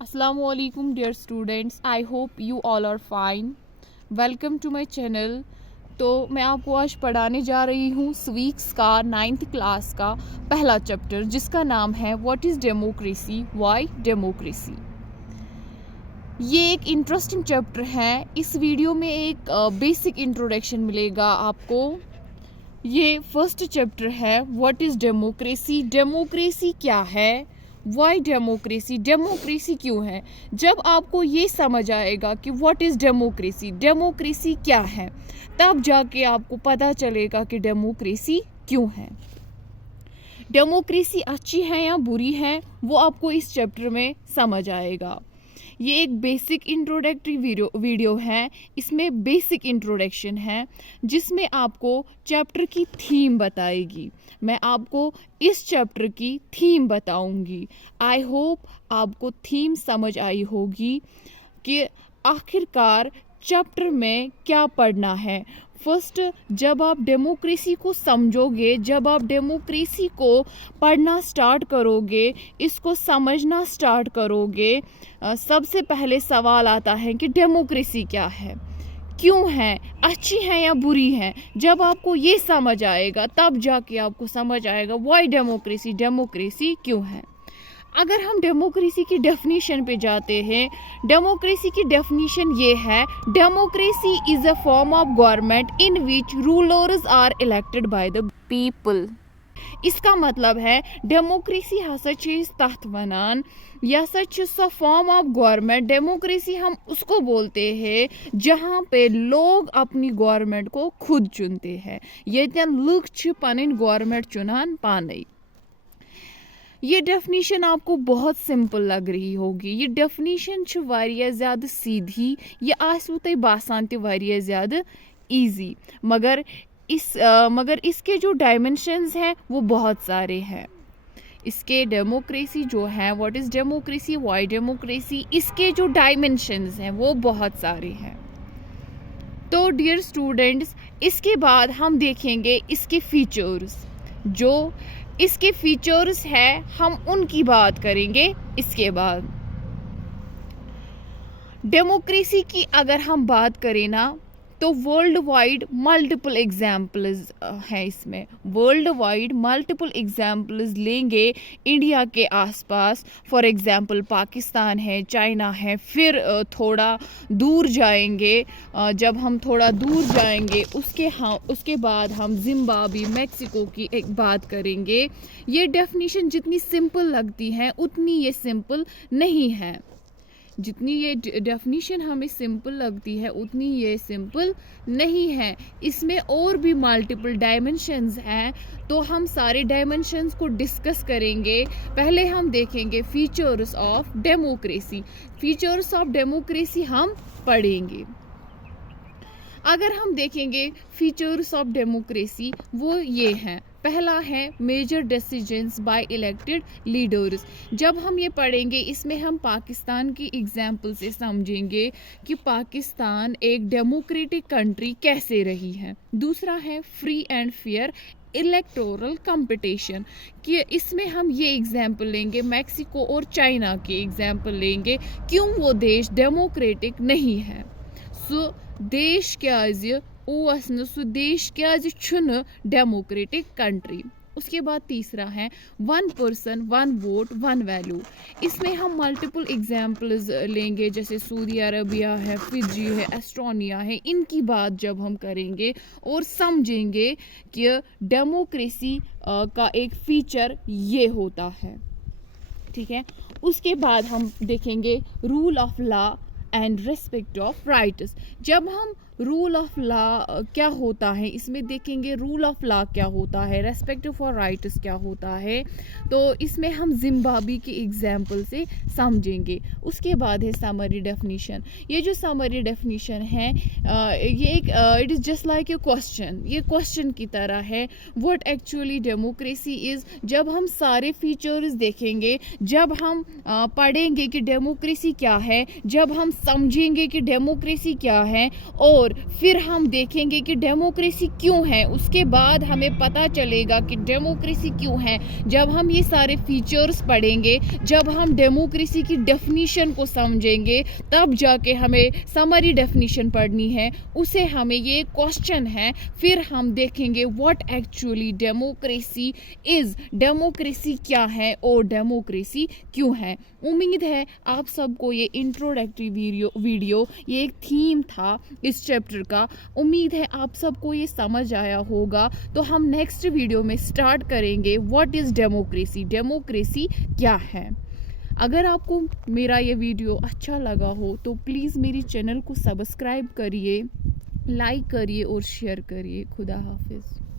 Assalamualaikum dear students, I hope you all are fine. Welcome to my channel. तो मैं आपको आज पढ़ाने जा रही हूँ स्वीक्स का 9th क्लास का पहला चैप्टर जिसका नाम है what is democracy, why democracy. ये एक इंटरेस्टिंग चैप्टर है। इस वीडियो में एक बेसिक इंट्रोडक्शन मिलेगा आपको। ये फर्स्ट चैप्टर है व्हाट इज़ डेमोक्रेसी, डेमोक्रेसी क्या है, वाई डेमोक्रेसी, डेमोक्रेसी क्यों है। जब आपको ये समझ आएगा कि व्हाट इज़ डेमोक्रेसी, डेमोक्रेसी क्या है, तब जाके आपको पता चलेगा कि डेमोक्रेसी क्यों है। डेमोक्रेसी अच्छी है या बुरी है वो आपको इस चैप्टर में समझ आएगा। ये एक बेसिक इंट्रोडक्टरी वीडियो है। इसमें बेसिक इंट्रोडक्शन है जिसमें आपको चैप्टर की थीम बताएगी। मैं आपको इस चैप्टर की थीम बताऊंगी। आई होप आपको थीम समझ आई होगी कि आखिरकार चैप्टर में क्या पढ़ना है। फर्स्ट, जब आप डेमोक्रेसी को समझोगे, जब आप डेमोक्रेसी को पढ़ना स्टार्ट करोगे, इसको समझना स्टार्ट करोगे, सबसे पहले सवाल आता है कि डेमोक्रेसी क्या है, क्यों है, अच्छी है या बुरी है। जब आपको ये समझ आएगा तब जाके आपको समझ आएगा व्हाई डेमोक्रेसी, डेमोक्रेसी क्यों है। अगर हम डेमोक्रेसी की डेफिनेशन पे जाते हैं, डेमोक्रेसी की डेफिनेशन ये है, democracy is a form of government in which rulers are elected by the people. इसका मतलब है डेमोक्रेसी हसा तथ वनान, यह सो फॉर्म ऑफ गवर्नमेंट। डेमोक्रेसी हम उसको बोलते हैं जहाँ पे लोग अपनी गवर्नमेंट को खुद चुनते हैं। यतन लुक पन गवर्नमेंट चुनान पाने। ये डेफिनेशन आपको बहुत सिंपल लग रही होगी। ये डेफिनेशन वारिया ज़्यादा सीधी, ये आसू तय बासान ते वारिया ज़्यादा ईजी, मगर इसके जो डायमेंशंस हैं वो बहुत सारे हैं। इसके डेमोक्रेसी जो है, what is democracy, why democracy, इसके जो डायमेंशंस हैं वो बहुत सारे हैं। तो डियर स्टूडेंट्स, इसके बाद हम देखेंगे इसके फीचर्स। जो इसके फीचर्स हैं हम उनकी बात करेंगे इसके बाद। डेमोक्रेसी की अगर हम बात करें ना तो वर्ल्ड वाइड मल्टीपल एग्जाम्पल्स हैं। इसमें वर्ल्ड वाइड मल्टीपल एग्जाम्पल्स लेंगे इंडिया के आसपास। फॉर एग्जाम्पल पाकिस्तान है, चाइना है, फिर थोड़ा दूर जाएंगे। जब हम थोड़ा दूर जाएंगे उसके बाद हम जिम्बाब्वे, मेक्सिको की एक बात करेंगे। ये डेफिनेशन जितनी सिंपल लगती है उतनी ये सिंपल नहीं है। जितनी ये डेफिनेशन हमें सिंपल लगती है उतनी ये सिंपल नहीं है। इसमें और भी मल्टीपल डायमेंशंस हैं, तो हम सारे डायमेंशंस को डिस्कस करेंगे। पहले हम देखेंगे features of democracy. Features of democracy हम पढ़ेंगे। अगर हम देखेंगे फीचर्स ऑफ डेमोक्रेसी वो ये हैं। पहला है major decisions by elected leaders. जब हम ये पढ़ेंगे इसमें हम पाकिस्तान की एग्जाम्पल से समझेंगे कि पाकिस्तान एक डेमोक्रेटिक कंट्री कैसे रही है। दूसरा है free and fair electoral competition, कि इसमें हम ये एग्जाम्पल लेंगे, मैक्सिको और चाइना की एग्जाम्पल लेंगे, क्यों वो देश डेमोक्रेटिक नहीं है। सो देश क्याज़ ओस न सु देश क्याज़ छुन डेमोक्रेटिक कंट्री। उसके बाद तीसरा है one person one vote one value. इसमें हम मल्टीपल एग्जाम्पल्स लेंगे, जैसे सऊदी अरबिया है, फिजी है, एस्टोनिया है। इनकी बात जब हम करेंगे और समझेंगे कि डेमोक्रेसी का एक फीचर ये होता है, ठीक है। उसके बाद हम देखेंगे rule of law and respect of rights. जब हम रूल ऑफ लॉ क्या होता है इसमें देखेंगे, रूल ऑफ लॉ क्या होता है, रेस्पेक्ट फॉर राइट्स क्या होता है, तो इसमें हम जिम्बाब्वे की एग्जाम्पल से समझेंगे। उसके बाद है समरी डेफिनेशन। ये जो समरी डेफिनेशन है ये एक it is just like a question, ये क्वेश्चन की तरह है। What actually democracy is. जब हम सारे फीचर्स देखेंगे, जब हम पढ़ेंगे कि डेमोक्रेसी क्या है, जब हम समझेंगे कि डेमोक्रेसी क्या है और और फिर हम देखेंगे कि डेमोक्रेसी क्यों है। उसके बाद हमें पता चलेगा कि डेमोक्रेसी क्यों है। जब हम ये सारे फीचर्स पढ़ेंगे, जब हम डेमोक्रेसी की डेफिनीशन को समझेंगे, तब जाके हमें समरी डेफिनीशन पढ़नी है। उसे हमें ये क्वेश्चन है, फिर हम देखेंगे what actually democracy is, democracy क्या है और डेमोक्रेसी क्यों है। उम्मीद है आप सबको ये इंट्रोडक्टरी वीडियो ये एक थीम था इस चैप्टर का, उम्मीद है आप सबको ये समझ आया होगा। तो हम नेक्स्ट वीडियो में स्टार्ट करेंगे व्हाट इज़ डेमोक्रेसी, डेमोक्रेसी क्या है। अगर आपको मेरा ये वीडियो अच्छा लगा हो तो प्लीज़ मेरी चैनल को सब्सक्राइब करिए, लाइक करिए और शेयर करिए। खुदा हाफिज़।